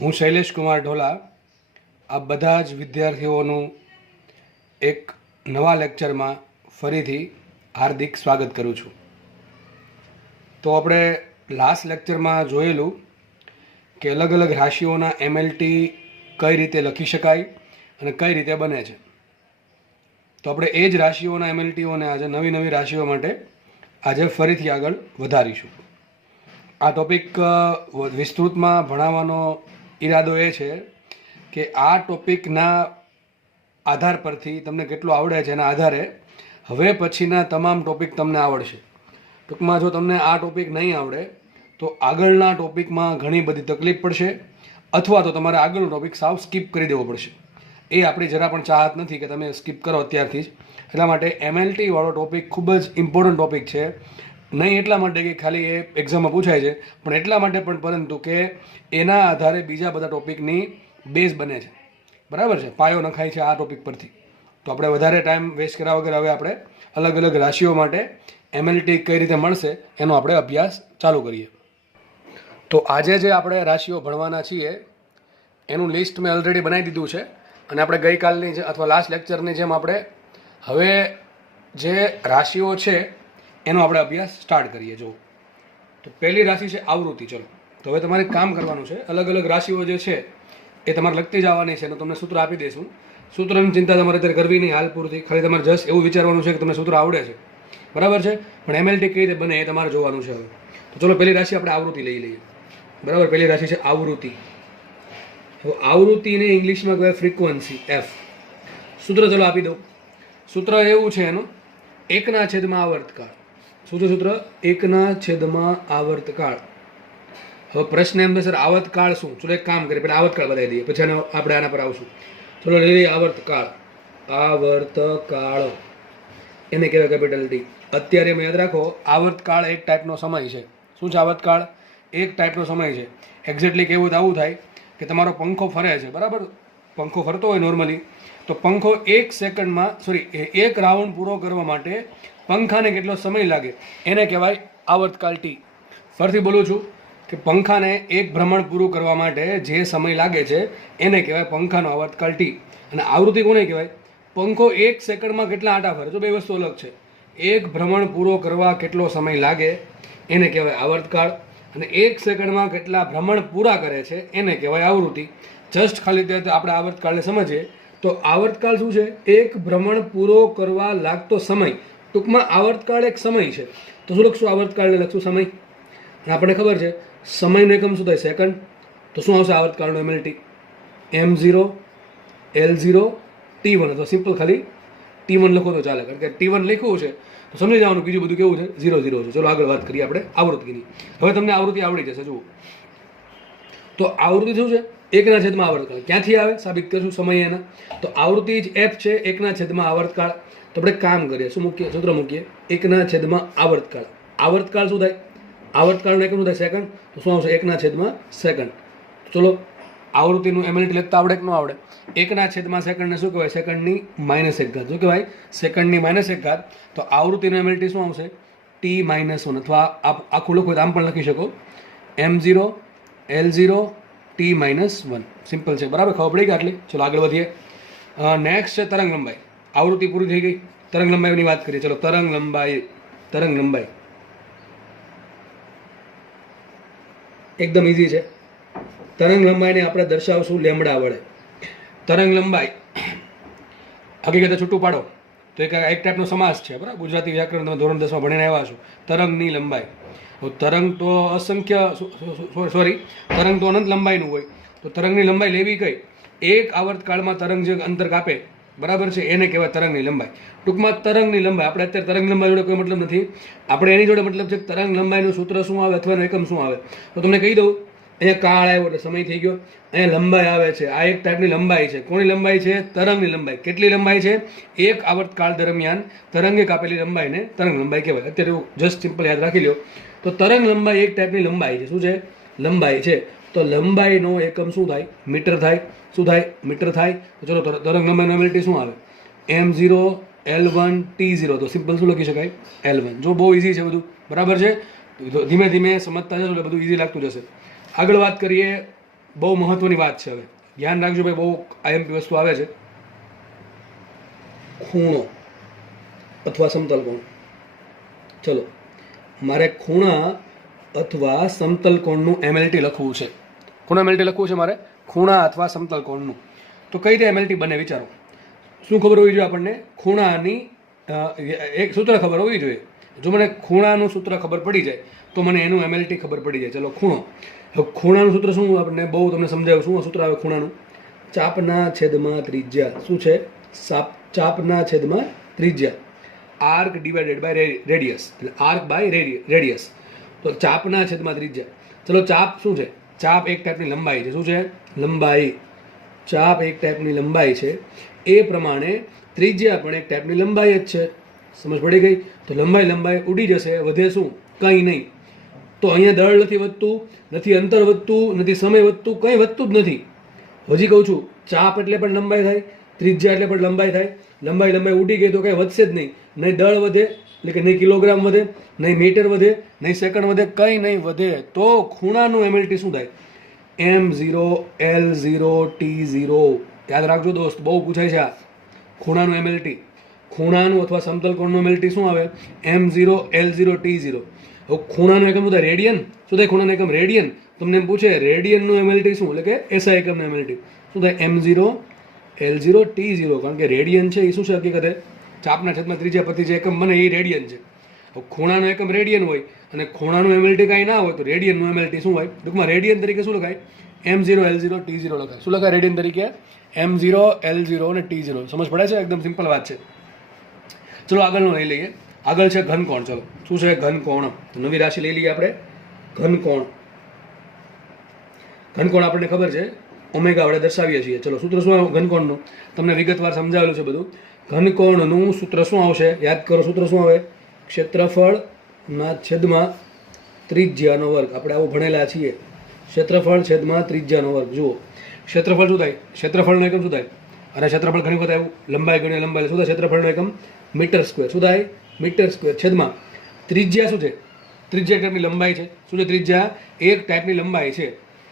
હું શૈલેષ કુમાર ઢોલા આ બધા જ વિદ્યાર્થીઓનું એક નવા લેક્ચરમાં ફરીથી હાર્દિક સ્વાગત કરું છું. તો આપણે લાસ્ટ લેક્ચરમાં જોયેલું કે અલગ અલગ રાશિઓના એમએલટી કઈ રીતે લખી શકાય અને કઈ રીતે બને છે. તો આપણે એ જ રાશિઓના એમએલટીઓને આજે નવી નવી રાશિઓ માટે આજે ફરીથી આગળ વધારીશું. આ ટોપિક વિસ્તૃતમાં ભણાવવાનો ઈરાદો એ છે કે આ ટોપિકના આધાર પરથી તમને કેટલું આવડે છે એના આધારે હવે પછીના તમામ ટોપિક તમને આવડશે. ટૂંકમાં જો તમને આ ટોપિક નહીં આવડે તો આગળના ટોપિકમાં ઘણી બધી તકલીફ પડશે, અથવા તો તમારે આગળનો ટોપિક સાવ સ્કીપ કરી દેવો પડશે. એ આપણી જરા પણ ચાહત નથી કે તમે સ્કીપ કરો અત્યારથી જ. એટલા માટે એમએલટી વાળો ટોપિક ખૂબ જ ઇમ્પોર્ટન્ટ ટોપિક છે. નહીં એટલા માટે કે ખાલી એ એક્ઝામમાં પૂછાય છે, પણ એટલા માટે પણ પરંતુ કે એના આધારે બીજા બધા ટોપિકની બેઝ બને છે. બરાબર છે, પાયો નખાય છે આ ટોપિક પરથી. તો આપણે વધારે ટાઈમ વેસ્ટ કર્યા વગર હવે આપણે અલગ અલગ રાશિઓ માટે એમએલટી કઈ રીતે મળશે એનો આપણે અભ્યાસ ચાલુ કરીએ. તો આજે જે આપણે રાશિઓ ભણવાના છીએ એનું લિસ્ટ મેં ઓલરેડી બનાવી દીધું છે, અને આપણે ગઈકાલની અથવા લાસ્ટ લેક્ચરની જેમ આપણે હવે જે રાશિઓ છે એનો આપણે અભ્યાસ સ્ટાર્ટ કરીએ. જો તો પહેલી રાશિ છે આવૃત્તિ. ચલો, તો હવે તમારે કામ કરવાનું છે, અલગ અલગ રાશિઓ જે છે એ તમારે લખતી જવાની છે. એનું તમને સૂત્ર આપી દઈશું. સૂત્રની ચિંતા તમારે અત્યારે કરવી નહીં હાલ પૂરતી. ખાલી તમારે જસ્ટ એવું વિચારવાનું છે કે તમને સૂત્ર આવડે છે, બરાબર છે, પણ એમએલટી કઈ રીતે બને એ તમારે જોવાનું છે હવે. તો ચલો પહેલી રાશિ આપણે આવૃત્તિ લઈ લઈએ. બરાબર, પહેલી રાશિ છે આવૃત્તિ. હવે આવૃત્તિને ઇંગ્લિશમાં કહેવાય ફ્રીક્વન્સી, એફ. સૂત્ર ચલો આપી દઉં. સૂત્ર એવું છે એનું, એકના છેદમાં આવર્તકાળ. શું છે સૂત્ર? એકના છેદમાં આવર્તકાળ. હવે પ્રશ્ન એમ છે સર આવર્તકાળ શું? ચલો એક કામ કરીએ, પહેલાં આવર્તકાળ બતાવી દઈએ, પછી આપણે આના પર આવશું. ચલો લઈ લઈએ આવર્તકાળ. આવર્તકાળ એને કહેવાય કેપિટલ ટી. અત્યારે એમ યાદ રાખો, આવર્તકાળ એક ટાઈપનો સમય છે. શું છે આવર્તકાળ? એક ટાઈપનો સમય છે. એક્ઝેક્ટલી કેવું આવું થાય કે તમારો પંખો ફરે છે, બરાબર? પંખો ફરતો હોય નોર્મલી, તો પંખો એક સેકન્ડમાં એક રાઉન્ડ પૂરો કરવા માટે પંખાને કેટલો સમય લાગે એને કહેવાય આવર્તકાળ ટી. ફરીથી બોલું છું કે પંખાને એક ભ્રમણ પૂરું કરવા માટે જે સમય લાગે છે એને કહેવાય પંખાનો આવર્તકાળ ટી. અને આવૃત્તિ કોને કહેવાય? પંખો એક સેકન્ડમાં કેટલા આંટા ફરે. તો બે વસ્તુ અલગ છે. એક ભ્રમણ પૂરો કરવા કેટલો સમય લાગે એને કહેવાય આવર્તકાળ, અને એક સેકન્ડમાં કેટલા ભ્રમણ પૂરા કરે છે એને કહેવાય આવૃત્તિ. જસ્ટ ખાલી તે આપણે આવર્તકાળને સમજીએ તો આવર્તકાળ શું છે? એક ભ્રમણ પૂરો કરવા લાગતો સમય. ટૂંકમાં આવર્તકાળ એક સમય છે. તો શું લખશું? આવર્તકાળને લખશું સમય. અને આપણને ખબર છે સમયનો એકમ શું થાય? સેકન્ડ. તો શું આવશે આવર્તકાળનો એમએલટી? M0 L0 T1. તો સિમ્પલ ખાલી T1 લખો તો ચાલે, કારણ કે T1 લખ્યું છે તો સમજી જવાનું બીજું બધું કેવું છે? 0 છે. ચલો આગળ વાત કરીએ આપણે આવૃત્તિની. હવે તમને આવૃત્તિ આવડી જશે. જુઓ, તો આવૃત્તિ શું છે? એકના છેદમાં આવર્તકાળ. ક્યાંથી આવે સાબિત કરશું સમય એના. તો આવૃત્તિ જ એફ છે, એકના છેદમાં આવર્તકાળ. તો આપણે કામ કરીએ, શું મૂકીએ? સૂત્ર મૂકીએ, એકના છેદમાં આવર્તકાળ. આવર્તકાળ શું થાય? આવર્તકાળનું એકમ શું થાય? સેકન્ડ. તો શું આવશે? એકના છેદમાં સેકન્ડ. ચલો આવૃત્તિનું એમએલટી લખતા આવડે કે ન આવડે? એકના છેદમાં સેકન્ડને શું કહેવાય? સેકન્ડની -1 ઘાત. શું કહેવાય? સેકન્ડની -1 ઘાત. તો આવૃત્તિનું એમએલટી શું આવશે? T-1. અથવા આખું લખો તો આમ પણ લખી શકો, M0 L0 T-1. સિમ્પલ છે, બરાબર? ખબર પડી કે આટલી? ચલો આગળ વધીએ. નેક્સ્ટ છે તરંગ લંબાઈ. આવૃત્તિ પૂરી થઈ ગઈ, તરંગ લંબાઈની વાત કરીએ. ચલો તરંગ લંબાઈ એકદમ ઇઝી છે. તરંગ લંબાઈને આપણે દર્શાવશું લેમડા વડે. તરંગ લંબાઈ હકીકતે છૂટું પાડો તો એક ટાઈપનો સમાસ છે, બરાબર? ગુજરાતી વ્યાકરણ તમે ધોરણ 10માં ભણીને આવ્યા છો. તરંગની લંબાઈ. તરંગ તો તરંગ તો અનંત લંબાઈનું હોય. તો તરંગની લંબાઈ લેવી કઈ? એક આવર્તકાળમાં તરંગ જે અંતર કાપે, બરાબર છે, એને કહેવાય તરંગની લંબાઈ. ટૂંકમાં તરંગની લંબાઈ. આપણે અત્યારે તરંગ લંબાઈ જોડે કોઈ મતલબ નથી. આપણે એની જોડે મતલબ છે તરંગ લંબાઈનું સૂત્ર શું આવે અથવા એકમ શું આવે. તો તમને કહી દઉં, અહીંયા કાળ આવ્યો એટલે સમય થઈ ગયો. અહીંયા લંબાઈ આવે છે, આ એક ટાઈપની લંબાઈ છે. કોની લંબાઈ છે? તરંગની લંબાઈ. કેટલી લંબાઈ છે? એક આવર્તકાળ દરમિયાન તરંગે કાપેલી લંબાઈને તરંગ લંબાઈ કહેવાય. અત્યારે જસ્ટ સિમ્પલ યાદ રાખી લો. તો તરંગ લંબાઈ એક ટાઈપની લંબાઈ છે. શું છે? લંબાઈ છે. તો લંબાઈનો એકમ શું થાય? મીટર થાય. શું થાય? મીટર થાય. તો ચલો તરંગ લંબાઈનો એમએલટી શું આવે? M0 L1 T0. તો સિમ્પલ શું લખી શકાય? L1. જો બહુ ઇઝી છે બધું, બરાબર છે? ધીમે ધીમે સમજતા જશો એટલે બધું ઇઝી લાગતું જશે. આગળ વાત કરીએ બહુ મહત્વની વાત છે. હવે ધ્યાન રાખજો ભાઈ, બહુ આઈએમપી વસ્તુ આવે છે. ખૂણો અથવા સમતલ કોણ. ચલો, મારે ખૂણા અથવા સમતલ કોણનું એમએલટી લખવું છે. કોનું એમએલટી લખવું છે મારે? ખૂણા અથવા સમતલ કોણનું. તો કઈ રીતે એમએલટી બને વિચારો. શું ખબર હોવી જોઈએ આપણને? ખૂણાની એક સૂત્ર ખબર હોવી જોઈએ. જો મને ખૂણાનું સૂત્ર ખબર પડી જાય તો મને એનું એમએલટી ખબર પડી જાય. ચલો, ખૂણો. હવે ખૂણાનું સૂત્ર શું? આપણને બહુ તમને સમજાવ્યું. શું સૂત્ર આવે ખૂણાનું? ચાપના છેદમાં ત્રિજ્યા. શું છે? ચાપના છેદમાં ત્રિજ્યા. Arc divided by radius. એટલે આર્ક બાય રેડિયસ. તો ચાપના છેદમાં ત્રિજ્યા. ચલો, ચાપ શું છે? ચાપ એક ટાઈપની લંબાઈ છે. શું છે? લંબાઈ. ચાપ એક ટાઈપની લંબાઈ છે. એ પ્રમાણે ત્રિજ્યા પણ એક ટાઈપની લંબાઈ જ છે. સમજ પડી ગઈ? તો લંબાઈ ઉડી જશે, વધે શું? કંઈ નહીં. તો અહીંયા દળ નથી વધતું, નથી અંતર વધતું, નથી સમય વધતું, કંઈ વધતું જ નથી. હજી કહું છું, ચાપ એટલે પણ લંબાઈ થાય, ત્રિજ્યા એટલે પણ લંબાઈ થાય. લંબાઈ ઉડી ગઈ તો કંઈ વધશે જ નહીં. નહીં દળ વધે, એટલે કે નહીં કિલોગ્રામ વધે, નહીં મીટર વધે, નહીં સેકન્ડ વધે, કંઈ નહીં વધે. તો ખૂણાનું એમએલટી શું થાય? M0 L0 T0. યાદ રાખજો દોસ્ત, બહુ પૂછાય છે આ ખૂણાનું એમએલટી. ખૂણાનું અથવા સમતલ કોણનું એમએલટી શું આવે? M0 L0 T0. હવે ખૂણાનું એકમ શું થાય? રેડિયન. શું થાય ખૂણાનું એકમ? રેડિયન. તમને એમ પૂછે રેડિયનનું એમએલટી શું, એટલે કે એસઆઈ એકમનું એમએલટી શું થાય? M0 L0 T0. કારણ કે રેડિયન છે એ શું છે હકીકતે? ચાપના છેદમાં ત્રિજ્યા પરથી જે એકમ બને એ રેડિયન છે. હવે ખૂણાનું એકમ રેડિયન હોય અને ખૂણાનું એમએલટી કાંઈ ના હોય તો રેડિયનનું એમએલટી શું હોય? ટૂંકમાં રેડિયન તરીકે શું લખાય? M0 L0 T0 લખાય. શું લખાય રેડિયન તરીકે? M0 L0 અને T0. સમજ પડે છે? એકદમ સિમ્પલ વાત છે. ચલો આગળનું લઈ લઈએ. આગળ છે ઘનકોણ. ચલો, શું છે? ઘનકોણ. નવી રાશિ લઈ લઈએ આપણે. ઘનકોણ. ઘનકોણ આપણને ખબર છે, ઓમેગા વડે દર્શાવીએ છીએ. ચલો, સૂત્ર શું આવે ઘનકોણનું? તમને વિગતવાર સમજાવેલું છે બધું. ઘનકોણનું સૂત્ર શું આવશે? યાદ કરો. સૂત્ર શું આવે? ક્ષેત્રફળના છેદમાં ત્રિજ્યાનો વર્ગ. આપણે આવું ભણેલા છીએ. ક્ષેત્રફળ છેદમાં ત્રિજ્યાનો વર્ગ. જુઓ, ક્ષેત્રફળ શું થાય? ક્ષેત્રફળનો એકમ શું થાય? અને ક્ષેત્રફળ ઘણી વખત આવ્યું લંબાઈ ગણી લંબાઈ. શું થાય ક્ષેત્રફળનો એકમ? Metre square. શું થાય? Metre square. છેદમાં ત્રિજ્યા શું છે? ત્રિજ્યા ટાઈપની લંબાઈ છે. શું છે ત્રિજ્યા? એક ટાઈપની લંબાઈ છે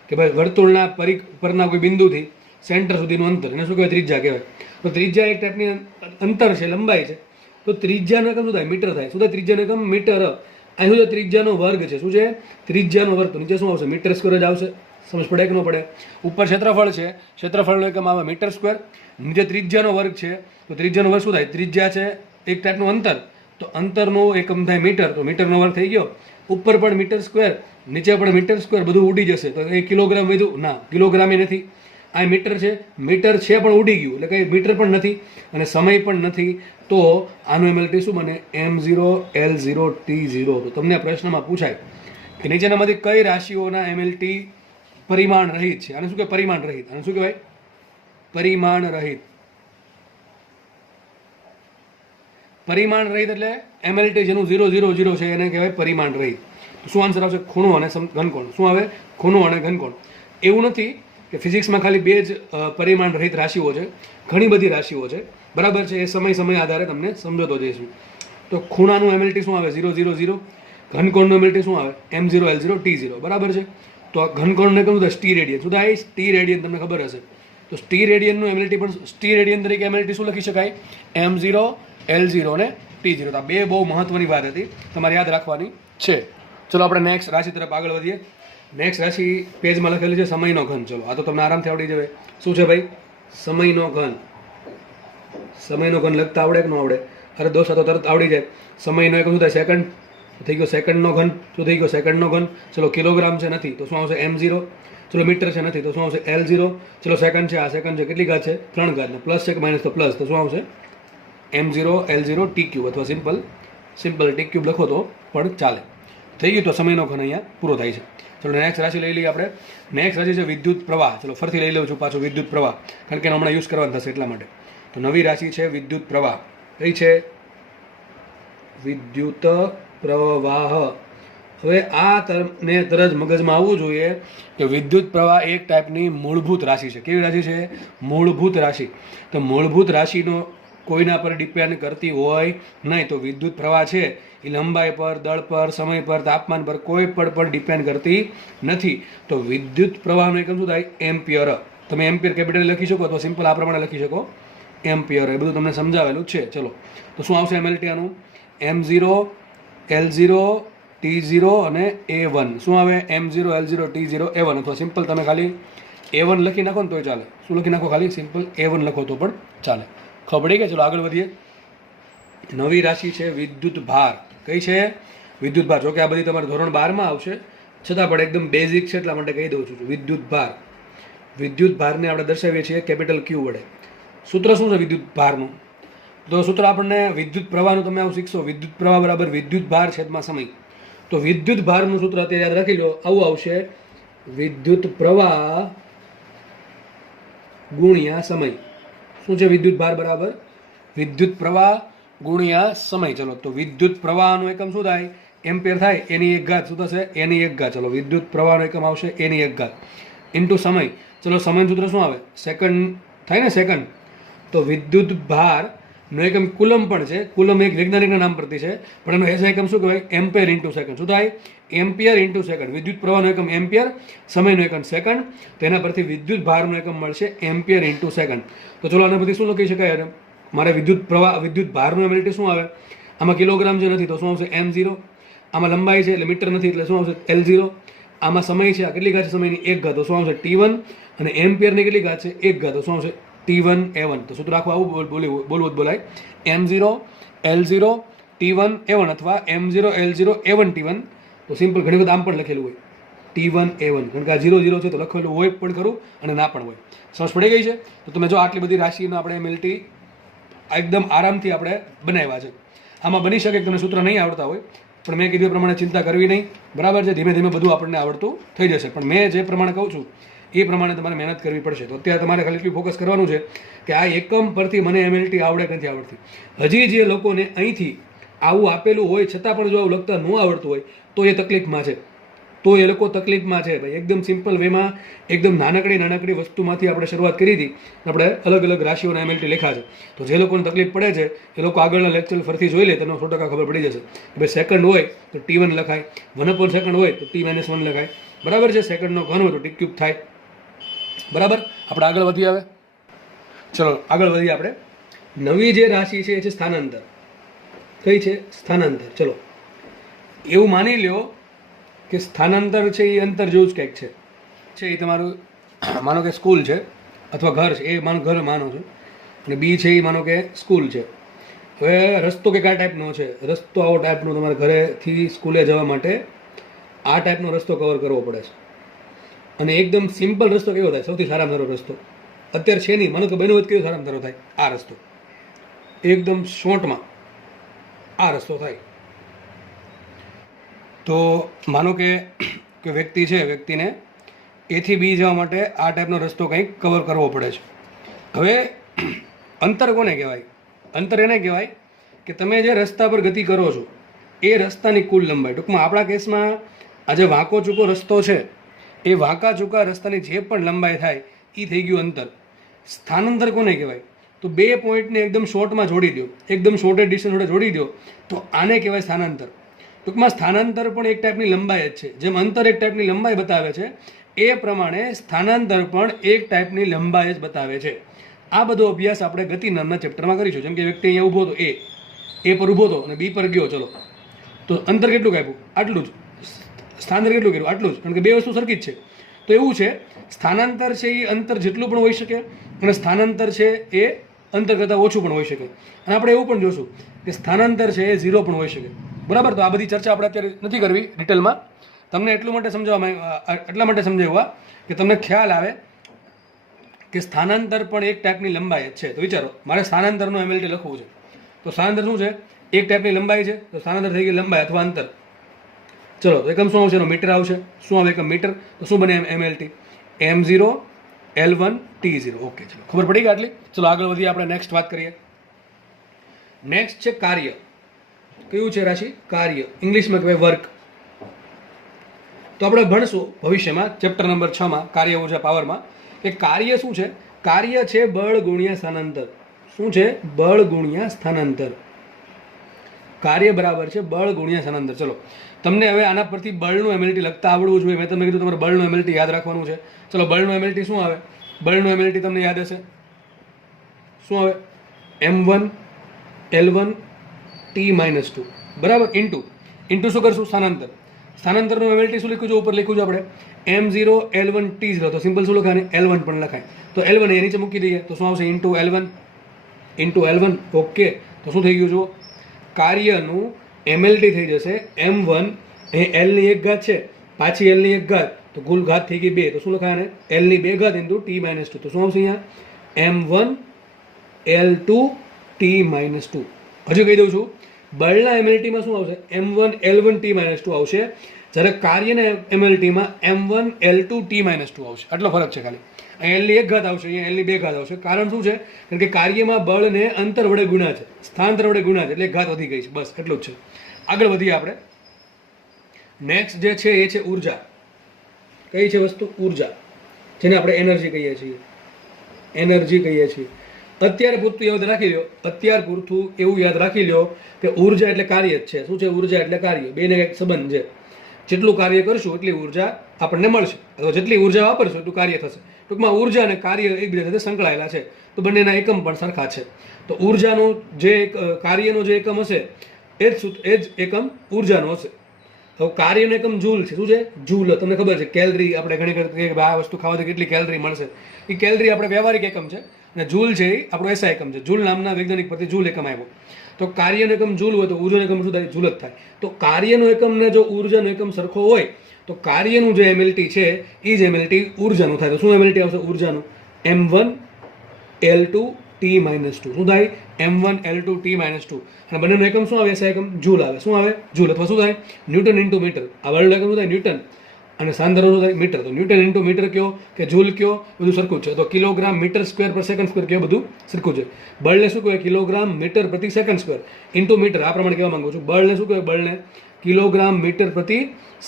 કે ભાઈ વર્તુળના પરિઘ પરના કોઈ બિંદુથી સેન્ટર સુધીનું અંતર, એને શું કહેવાય? ત્રિજ્યા કહેવાય. તો ત્રિજ્યા એક ટાઈપની અંતર છે, લંબાઈ છે. તો ત્રિજ્યાનો એકમ શું થાય? મીટર થાય. શું થાય ત્રિજ્યાનો એકમ? મીટર. અહીં શું છે? ત્રિજ્યાનો વર્ગ છે. શું છે? ત્રિજ્યાનો વર્ગ. તો નીચે શું આવશે? મીટર સ્ક્વેર જ આવશે. સમજ પડે કે ન પડે? ઉપર ક્ષેત્રફળ છે, ક્ષેત્રફળનો એકમ આવે મીટર સ્ક્વેર. નીચે ત્રિજ્યાનો વર્ગ છે, તો ત્રિજ્યાનો વર્ગ શું થાય? ત્રિજ્યા છે એક ટાઈપનું અંતર, તો અંતરનો એકમ થાય મીટર, તો મીટરનો વર્ગ થઈ ગયો. ઉપર પણ મીટર સ્ક્વેર, નીચે પણ મીટર સ્ક્વેર, બધું ઉડી જશે. તો એ કિલોગ્રામ વધ્યું ના, કિલોગ્રામ એ નથી. આ મીટર છે, મીટર છે પણ ઉડી ગયું, એટલે કંઈ મીટર પણ નથી અને સમય પણ નથી. તો આનું એમએલટી શું બને? M0 L0 T0. તો તમને પ્રશ્નમાં પૂછાય કે નીચેનામાંથી કઈ રાશિઓના એમએલટી પરિમાણ રહિત છે? આને શું કહેવાય? પરિમાણ રહિત. આને શું કહેવાય? પરિમાણ રહિત. પરિમાણ રહિત એટલે એમએલટી જેનું 0 0 0 છે એને કહેવાય પરિમાણ રહિત. શું આન્સર આવશે? ખૂણો અને ઘનકોણ. શું આવે? ખૂણો અને ઘનકોણ. એવું નથી કે ફિઝિક્સમાં ખાલી બે જ પરિમાણ રહિત રાશિઓ છે, ઘણી બધી રાશિઓ છે. બરાબર છે? એ સમય આધારે તમને સમજતો જઈશું. તો ખૂણાનું એમએલટી શું આવે? 0 0 0. ઘનકોણનું એમએલટી શું આવે? M0 L0 T0. બરાબર છે? તો ઘનકોણને કહું તો સ્ટી રેડિયન. શું થાય? સ્ટી રેડિયન. તમને ખબર હશે. તો સ્ટી રેડિયનનું એમએલટી પણ સ્ટી રેડિયન તરીકે એમએલટી શું લખી શકાય? M0 L0 અને T0. તો આ બે બહુ મહત્વની વાત હતી, તમારે યાદ રાખવાની છે. ચલો આપણે નેક્સ્ટ રાશિ તરફ આગળ વધીએ. નેક્સ્ટ રાશિ પેજમાં લખેલું છે સમયનો ઘન. ચલો, આ તો તમને આરામથી આવડી જવે. શું છે ભાઈ? સમયનો ઘન. સમયનો ઘન લખતા આવડે કે ન આવડે? અરે દોસ્ત, આ તો તરત આવડી જાય. સમયનો એકમ શું થાય? સેકન્ડ. થઈ ગયો સેકન્ડનો ઘન. શું થઈ ગયો? સેકન્ડનો ઘન. ચલો, કિલોગ્રામ છે નથી તો શું આવશે? M0. ચલો, મીટર છે નથી તો શું આવશે? L0. ચલો, સેકન્ડ છે, આ સેકન્ડ છે, કેટલી ઘાત છે? 3 ઘાત. ને પ્લસ છે કે માઇનસ? તો પ્લસ. તો શું આવશે? M0 L0 T ક્યુબ અથવા સિમ્પલ T ક્યુબ લખો તો પણ ચાલે. થઈ ગયું. તો સમયનો ઘન અહીંયા પૂરો થાય છે. ચલો નેક્સ્ટ રાશિ લઈ લઈએ આપણે. નેક્સ્ટ રાશિ છે વિદ્યુત પ્રવાહ. ચલો ફરીથી લઈ લઉં છું પાછો વિદ્યુત પ્રવાહ, કારણ કે હમણાં યુઝ કરવાનું થશે એટલા માટે. તો નવી રાશિ છે વિદ્યુત પ્રવાહ. કઈ છે? વિદ્યુત પ્રવાહ. હવે આ તરને તરત મગજમાં આવવું જોઈએ કે વિદ્યુત પ્રવાહ એક ટાઈપની મૂળભૂત રાશિ છે. કેવી રાશિ છે? મૂળભૂત રાશિ. તો મૂળભૂત રાશિનો કોઈના પર ડિપેન્ડ કરતી હોય નહીં. તો વિદ્યુત પ્રવાહ છે એ લંબાઈ પર, દળ પર, સમય પર, તાપમાન પર કોઈ પર ડિપેન્ડ કરતી નથી. તો વિદ્યુત પ્રવાહનો એકમ શું થાય? એમ્પિયર. તમે એમ્પિયર કેપિટલ લખી શકો અથવા સિમ્પલ આ પ્રમાણે લખી શકો, એમ્પિયર. એ બધું તમને સમજાવેલું છે. ચલો, તો શું આવશે એમએલટી આનું? M0, L0, T0 અને A1. શું આવે? M0, L0, T0, A1. અથવા સિમ્પલ તમે ખાલી A1 લખી નાખો ને તોય ચાલે. શું લખી નાખો? ખાલી સિમ્પલ A1 લખો તો પણ ચાલે. ખબર પડી કે? ચલો આગળ વધીએ. નવી રાશિ છે વિદ્યુત ભાર. કઈ છે? વિદ્યુત ભાર. જોકે આ બધી તમારે ધોરણ 12માં આવશે, છતાં પણ એકદમ બેઝિક છે એટલા માટે કહી દઉં છું. વિદ્યુત ભાર. વિદ્યુત ભારને આપણે દર્શાવીએ છીએ કેપિટલ Q વડે. સૂત્ર શું છે વિદ્યુત ભારનું? તો સૂત્ર આપણને વિદ્યુત પ્રવાહનું તમે આવું શીખશો. વિદ્યુત પ્રવાહ બરાબર વિદ્યુત ભાર છેદમાં સમય. તો વિદ્યુત ભારનું સૂત્ર અત્યારે યાદ રાખી લો, આવું આવશે: વિદ્યુત પ્રવાહ ગુણ્યા સમય. શું છે વિદ્યુત ભાર બરાબર? વિદ્યુત પ્રવાહ ગુણ્યા સમય. ચલો, તો વિદ્યુત પ્રવાહનો એકમ શું થાય? એમ્પિયર થાય. એની એક ઘાત શું થશે? એની એક ઘાત. ચલો, વિદ્યુત પ્રવાહનો એકમ આવશે એની એક ઘાત ઇન્ટુ સમય. ચલો, સમયનું સૂત્ર શું આવે? સેકન્ડ થાય ને, સેકન્ડ. તો વિદ્યુત ભારનો એકમ કુલમ પણ છે. કુલમ એક વૈજ્ઞાનિકના નામ પરથી છે, પણ એનો એસઆઈ એકમ શું કહેવાય? Ampere into second. શું થાય? Ampere into second. વિદ્યુત પ્રવાહનો એકમ એમ્પિયર, સમયનો એકમ સેકન્ડ. તો એના પરથી વિદ્યુત ભારનો એકમ મળશે એમ્પિયર ઇન્ટુ સેકન્ડ. તો ચલો, આના પરથી શું લખી શકાય? મારે વિદ્યુત પ્રવાહ, વિદ્યુત ભારનું એમએલટી શું આવે? આમાં કિલોગ્રામ જે નથી તો શું આવશે? M0. આમાં લંબાઈ છે એટલે મીટર નથી એટલે શું આવશે? L0. આમાં સમય છે, આ કેટલી ઘાત છે સમયની? એક ઘાત. તો શું આવશે? T1. અને એમ્પિયરની કેટલી ઘાત છે? એક ઘાત. તો શું આવશે? T1 A1. તો સૂત્ર આખું આવું બોલવું જ બોલાય: M0, L0, T1 A1 અથવા M0, L0, A1 T1. તો સિમ્પલ ઘણી વખત આમ પણ લખેલું હોય T1 A1, કારણ કે આ 0 છે તો લખેલું હોય પણ ખરું અને ના પણ હોય. સમજ પડી ગઈ છે? તો તમે જો આટલી બધી રાશિનો આપણે એમએલટી એકદમ આરામથી આપણે બનાવ્યા છે. આમાં બની શકે કે તમને સૂત્ર નહીં આવડતા હોય, પણ મેં કીધું એ પ્રમાણે ચિંતા કરવી નહીં. બરાબર છે? ધીમે ધીમે બધું આપણને આવડતું થઈ જશે. પણ મેં જે પ્રમાણે કહું છું એ પ્રમાણે તમારે મહેનત કરવી પડશે. તો અત્યારે તમારે ખાલી એટલું ફોકસ કરવાનું છે કે આ એકમ પરથી મને એમએલટી આવડે કે નથી આવડતી. હજી જે લોકોને અહીંથી આવું આપેલું હોય છતાં પણ જો આવું લખતા ન આવડતું હોય તો એ તકલીફમાં છે. તો એ લોકો તકલીફમાં છે ભાઈ. એકદમ સિમ્પલ વેમાં, એકદમ નાનકડી વસ્તુમાંથી આપણે શરૂઆત કરી હતી. આપણે અલગ અલગ રાશિઓના એમએલટી લખ્યા છે. તો જે લોકોને તકલીફ પડે છે એ લોકો આગળના લેક્ચર ફરીથી જોઈ લે, તમને 100% ખબર પડી જશે કે ભાઈ સેકન્ડ હોય તો T1 લખાય, 1 સેકન્ડ હોય તો T-1 લખાય. બરાબર છે? સેકન્ડનો ઘન હોય તો T³ થાય. બરાબર? આપણે આગળ વધીએ હવે. ચલો આગળ વધીએ આપણે. નવી જે રાશિ છે એ છે સ્થાનાંતર. કઈ છે? સ્થાનાંતર. ચલો, એવું માની લ્યો કે સ્થાનાંતર છે એ અંતર જેવું જ કંઈક છે. એ તમારું માનો કે સ્કૂલ છે અથવા ઘર છે, એ ઘર માનો છો, અને બી છે એ માનો કે સ્કૂલ છે. હવે રસ્તો કે કયા ટાઈપનો છે? રસ્તો આવો ટાઈપનો તમારે ઘરેથી સ્કૂલે જવા માટે આ ટાઈપનો રસ્તો કવર કરવો પડે છે. અને એકદમ સિમ્પલ રસ્તો કેવો થાય? સૌથી સારામાં સારો રસ્તો અત્યારે છે નહીં, માનો કે બન્યો હોય કેવો સારામાં સારો થાય? આ રસ્તો એકદમ શોર્ટમાં આ રસ્તો થાય. તો માનો કે વ્યક્તિ છે, વ્યક્તિને એથી બી જવા માટે આ ટાઈપનો રસ્તો કંઈક કવર કરવો પડે છે. હવે અંતર કોને કહેવાય? અંતર એને કહેવાય કે તમે જે રસ્તા પર ગતિ કરો છો એ રસ્તાની કુલ લંબાઈ. ટૂંકમાં આપણા કેસમાં આ જે વાંકો ચૂકો રસ્તો છે એ વાંકા ચૂકા રસ્તાની જે પણ લંબાઈ થાય એ થઈ ગયું અંતર. સ્થાનાંતર કોને કહેવાય? તો બે પોઈન્ટને એકદમ શોર્ટમાં જોડી દો, એકદમ શોર્ટેડ ડિસ્ટન્સ જોડે જોડી દો તો આને કહેવાય સ્થાનાંતર. ટૂંકમાં સ્થાનાંતર પણ એક ટાઈપની લંબાઈ જ છે. જેમ અંતર એક ટાઈપની લંબાઈ બતાવે છે એ પ્રમાણે સ્થાનાંતર પણ એક ટાઈપની લંબાઈ જ બતાવે છે. આ બધો અભ્યાસ આપણે ગતિ નામના ચેપ્ટરમાં કરીશું. જેમ કે વ્યક્તિ અહીંયા ઊભો હતો, એ પર ઊભો હતો અને બી પર ગયો, ચલો તો અંતર કેટલું કાપ્યું? આટલું જ. સ્થાનાંતર કેટલું કર્યું? આટલું જ, કારણ કે બે વસ્તુ સરખી જ છે. તો એવું છે, સ્થાનાંતર છે એ અંતર જેટલું પણ હોઈ શકે અને સ્થાનાંતર છે એ અંતર કરતાં ઓછું પણ હોઈ શકે. અને આપણે એવું પણ જોશું કે સ્થાનાંતર છે એ 0 પણ હોઈ શકે. બરાબર? તો આ બધી ચર્ચા આપણે અત્યારે નથી કરવી ડિટેલમાં. તમને એટલા માટે સમજાવવા કે તમને ખ્યાલ આવે કે સ્થાનાંતર પણ એક ટાઈપની લંબાઈ જ છે. તો વિચારો, મારે સ્થાનાંતરનું એમએલટી લખવું છે તો સ્થાનાંતર શું છે? એક ટાઈપની લંબાઈ છે. તો સ્થાનાંતર થઈ ગઈ લંબાઈ અથવા અંતર. ચલો, તો એકમ શું આવશે? એનો મીટર આવશે. શું આવે એકમ? મીટર. તો શું બને MLT? M0, L1, T0. Okay, ચલો ખબર પડી ગઈ આટલી. ચલો આગળ વધીએ, આપણે નેક્સ્ટ વાત કરીએ. નેક્સ્ટ છે કાર્ય. કયું છે રાશિ? કાર્ય. ઇંગ્લિશમાં કહેવાય વર્ક. તો આપણે ભણશું ભવિષ્યમાં ચેપ્ટર નંબર 6માં કાર્ય ઉર્જા પાવરમાં કે કાર્ય શું છે? કાર્ય છે બળ ગુણ્યા સ્થાનાંતર. શું છે? બળ ગુણ્યા સ્થાનાંતર. કાર્ય બરાબર છે બળ ગુણ્યા સ્થાનાંતર. ચલો તમને હવે આના પરથી બળનું એમએલટી લખતા આવડવું જોઈએ. મેં તમને કીધું તમારે બળનું એમએલટી યાદ રાખવાનું છે. ચલો બળનું એમએલટી શું આવે? બળનું એમએલટી તમને યાદ હશે શું આવે? M1 L1 T-2 બરાબર ઇન્ટુ શું કરશું? સ્થાનાંતર. સ્થાનાંતરનું એમએલટી શું લખ્યું છે? ઉપર લખ્યું છે આપણે M0 L1 T0. તો સિમ્પલ શું લખાય? L1 પણ લખાય. તો L1 એ નીચે મૂકી દઈએ તો શું આવશે? Into L1 okay. તો શું થઈ ગયું જુઓ? કાર્યનું એમએલટી થઈ જશે M1 એ L ની 1 ઘાત છે, પાછી L ની 1 ઘાત, તો કુલ ઘાત થઈ ગઈ 2. તો શું લખાય? L ની 2 ઘાત ઇન્ટુ T-2. તો શું આવશે અહીંયા? M1 L2 T-2. હજુ કહી દઉં છું, બળના એમએલટીમાં શું આવશે? M1 L1 T-2 આવશે, જ્યારે કાર્યના એમએલટીમાં M1 L2 T-2 આવશે. આટલો ફરક છે ખાલી. અહીં L ની 1 ઘાત આવશે, અહીંયા L ની 2 ઘાત આવશે. કારણ શું છે? કારણ કે કાર્યમાં બળને અંતર વડે ગુણ્યા છે, સ્થાનાંતર વડે ગુણ્યા છે, એટલે ઘાત વધી ગઈ છે. બસ એટલું જ છે. આગળ વધીએ આપણે. નેક્સ્ટ જે છે એ છે ઉર્જા. કઈ છે વસ્તુ? ઉર્જા, જેને આપણે એનર્જી કહીએ છીએ. અત્યાર પૂરતું યાદ રાખી લો, એવું યાદ રાખી લો કે ઉર્જા એટલે કાર્ય જ છે. શું છે? ઉર્જા એટલે કાર્ય. બેને એક સંબંધ છે. જેટલું કાર્ય કરશું એટલી ઉર્જા આપણને મળશે, અથવા જેટલી ઉર્જા વાપરશું એટલું કાર્ય થશે. ટૂંકમાં ઉર્જા અને કાર્ય એકબીજા સાથે સંકળાયેલા છે, તો બંનેના એકમ પણ સરખા છે. તો ઉર્જાનો જે કાર્યનો જે એકમ હશે એ જ એકમ ઉર્જાનો હશે. તો કાર્યનો એકમ જૂલ છે. શું છે? જૂલ. તમને ખબર છે કેલરી, આપણે ઘણી વખત આ વસ્તુ ખાવાથી કેટલી કેલરી મળશે, એ કેલરી આપણે વ્યવહારિક એકમ છે, અને જૂલ છે એ આપણો એસઆઈ એકમ છે. જૂલ નામના વૈજ્ઞાનિક પરથી જૂલ એકમ આવ્યો. તો કાર્યનો એકમ જૂલ હોય તો ઉર્જાનો એકમ શું થાય? જૂલ જ થાય. તો કાર્યનો એકમ ને જો ઉર્જાનો એકમ સરખો હોય તો કાર્યનું જે એમએલટી છે એ જ એમએલટી ઉર્જાનું થાય. તો શું એમએલટી આવશે? ઉર્જાનું M1 L2 T-2. શું થાય? M1 L2 T-2. અને બંનેનો એકમ શું આવે? એસઆઈ એકમ જૂલ આવે. શું આવે? જૂલ. અથવા શું થાય? Newton into metre. આ વર્લ્ડ એકમ શું થાય? ન્યૂટન. અને સાંદ્રતા શું થાય? મીટર. તો ન્યૂટન ઇન્ટુ મીટર કયો કે જૂલ કયો, બધું સરખું છે. તો કિલોગ્રામ મીટર સ્ક્વેર પર સેકન્ડ સ્ક્વેર કયો, બધું સરખું છે. બળને શું કહેવાય? કિલોગ્રામ મીટર પ્રતિ સેકન્ડ સ્ક્વેર ઇન્ટુ મીટર. આ પ્રમાણે કહેવા માંગુ છું. બળને શું કહેવાય? બળને કિલોગ્રામ મીટર પ્રતિ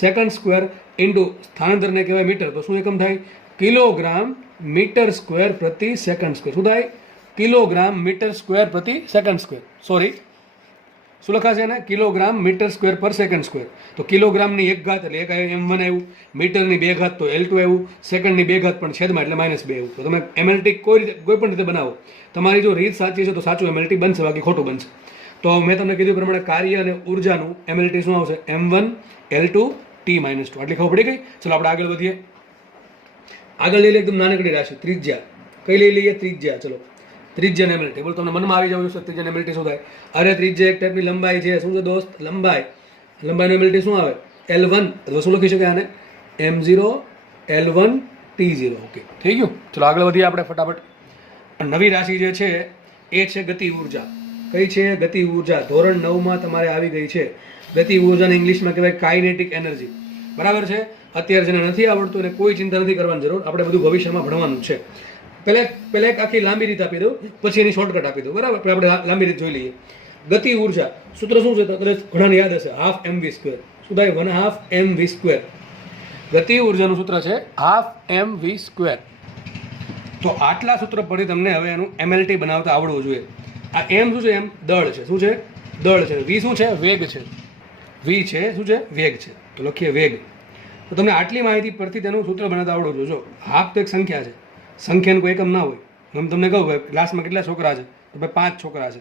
સેકન્ડ સ્ક્વેર ઇન્ટુ સ્થાનાંતરને કહેવાય મીટર. તો શું એકમ થાય? કિલોગ્રામ મીટર સ્ક્વેર પ્રતિ સેકન્ડ સ્ક્વેર. શું થાય? કિલોગ્રામ મીટર સ્ક્વેર પ્રતિ સેકન્ડ સ્ક્વેર. સોરી, શું લખાશે એને? કિલોગ્રામ મીટર સ્ક્વેર પર સેકન્ડ સ્ક્વેર. તો કિલોગ્રામની 1 ઘાત એટલે એક M1 આવ્યું, મીટરની 2 ઘાત તો L2 આવ્યું, સેકન્ડની 2 ઘાત પણ છેદમાં એટલે -2 આવ્યું. તો તમે એમએલટી કોઈ પણ રીતે બનાવો, તમારી જો રીત સાચી છે તો સાચું એમએલટી બનશે, બાકી ખોટું બનશે. તો મેં તમને કીધું પ્રમાણે કાર્ય અને ઉર્જાનું એમએલટી શું આવશે? M1 L2 T-2. આટલી ખબર પડી ગઈ? ચલો આપણે આગળ વધીએ. આગળ લઈ લઈએ એકદમ નાનકડી રાશિ, ત્રિજ્યા. કઈ લઈ લઈએ? ત્રિજ્યા. ચલો ત્રિજ્યાની એમએલટી બોલ. તમને મનમાં આવી જવું છે ત્રિજ્યાની એમએલટી શું થાય? અરે ત્રિજ્યા એક ટાઈપની લંબાઈ છે. શું છે દોસ્ત? લંબાઈની એમએલટી શું આવે? L1. અથવા શું લખી શકાય આને? M0 L1 T0. ઓકે, થઈ ગયું. ચલો આગળ વધીએ આપણે ફટાફટ. નવી રાશિ જે છે એ છે ગતિ ઉર્જા. કઈ છે? ગતિ ઉર્જા. ધોરણ 9માં તમારે આવી ગઈ છે. ગતિ ઉર્જાને ઇંગ્લિશમાં કહેવાય કાઇનેટિક એનર્જી. બરાબર છે? અત્યારે જેને નથી આવડતું એને કોઈ ચિંતા નથી કરવાની જરૂર. આપણે બધું ભવિષ્યમાં ભણવાનું છે. પહેલા એક આખી લાંબી રીત આપી દઉં, પછી એની શોર્ટકટ આપી દઉં. બરાબર? આપણે લાંબી રીત જોઈ લઈએ. ગતિ ઉર્જા સૂત્ર શું છે? ઘણાને યાદ હશે, 12mv². શું થાય? 1/2mv². ગતિ ઉર્જાનું સૂત્ર છે 12mv². તો આટલા સૂત્ર પરથી તમને હવે એનું એમએલટી બનાવતા આવડવું જોઈએ. આ M શું છે? M દળ છે. શું છે? દળ છે. V શું છે? વેગ છે. V છે શું છે? વેગ છે. તો લખીએ વેગ. તો તમને આટલી માહિતી પરથી તેનું સૂત્ર બનાવતા આવડવું જોઈએ. જો હાફ તો એક સંખ્યા છે, સંખ્યાનું કોઈ એકમ ના હોય. હું તમને કહું કે ક્લાસમાં કેટલા છોકરા છે? તો ભાઈ 5 છોકરા છે.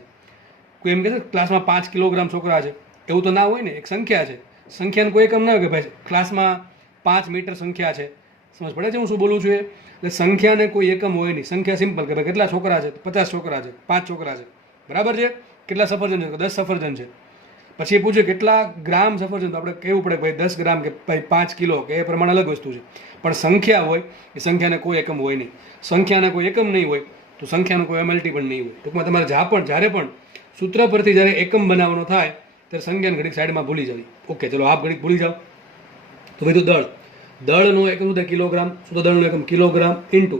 કોઈ એમ કહે છે ક્લાસમાં 5 કિલોગ્રામ છોકરા છે, એવું તો ના હોય ને. એક સંખ્યા છે, સંખ્યાનું કોઈ એકમ ના હોય કે ભાઈ ક્લાસમાં 5 મીટર સંખ્યા છે. સમજ પડે છે હું શું બોલું છું? એટલે સંખ્યાને કોઈ એકમ હોય નહીં. સંખ્યા સિમ્પલ કે ભાઈ કેટલા છોકરા છે? 50 છોકરા છે, 5 છોકરા છે. બરાબર છે? કેટલા સફરજન છે? 10 સફરજન છે. પછી એ પૂછે કેટલા ગ્રામ સફરજન, તો આપણે કહેવું પડે ભાઈ 10 ગ્રામ કે ભાઈ 5 કિલો કે એ પ્રમાણે અલગ વસ્તુ છે. પણ સંખ્યા હોય એ સંખ્યાને કોઈ એકમ હોય નહીં. સંખ્યાને કોઈ એકમ નહીં હોય તો સંખ્યાનો કોઈ એમએલટી પણ નહીં હોય. ટૂંકમાં તમારે જ્યારે પણ સૂત્ર પરથી જ્યારે એકમ બનાવવાનો થાય ત્યારે સંખ્યાને ઘડીક સાઈડમાં ભૂલી જવી. ઓકે, ચલો આપ ઘડીક ભૂલી જાઓ. તો ભાઈ દળ, દળનો એકમ શું થાય? કિલોગ્રામ. શું તો દળનો એકમ? કિલોગ્રામ ઇન્ટુ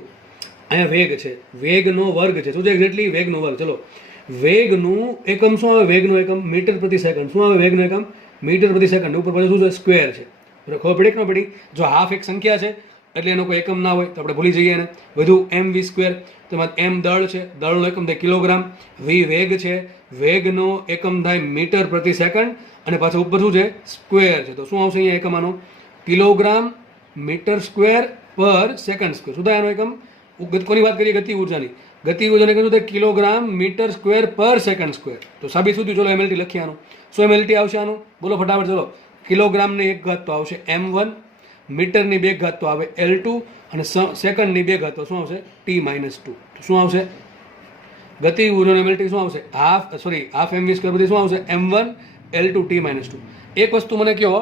અહીંયા વેગ છે, વેગનો વર્ગ છે. શું છે? એક્ઝેક્ટલી વેગનો વર્ગ. ચલો વેગનું એકમ શું આવે? વેગનો એકમ મીટર પ્રતિ સેકન્ડ. શું આવે? વેગનો એકમ મીટર પ્રતિ સેકન્ડ. ઉપર પછી શું છે? સ્ક્વેર છે. ખબર પડી કે ન પડી? જો હાફ એક સંખ્યા છે એટલે એનો કોઈ એકમ ના હોય તો આપણે ભૂલી જઈએ એને. વધુ mv², તેમાં m દળ છે, દળનો એકમ થાય કિલોગ્રામ, v વેગ છે, વેગનો એકમ થાય મીટર પ્રતિ સેકન્ડ, અને પાછું ઉપર શું છે સ્ક્વેર છે. તો શું આવશે અહીંયા એકમ આનો? કિલોગ્રામ મીટર સ્ક્વેર પર સેકન્ડ સ્ક્વેર. શું થાય આનો એકમ? કોની વાત કરીએ? ગતિ ઉર્જાની. ગતિ ઉર્જાને કીધું થાય કિલોગ્રામ મીટર સ્ક્વેર પર સેકન્ડ સ્ક્વેર. તો સાબિત શું થયું? ચલો એમએલટી લખીએ આનું. શું એમએલટી આવશે આનું? બોલો ફટાફટ. ચલો કિલોગ્રામની 1 ઘાત તો આવશે m1, મીટરની 2 ઘાત તો આવે L2, અને સેકન્ડની 2 ઘાત તો શું આવશે? T-2. તો શું આવશે? ગતિ ઉર્જાનો એમએલટી શું આવશે? હાફ mv² બધી શું આવશે? m1 L2 T-2. એક વસ્તુ મને કહો,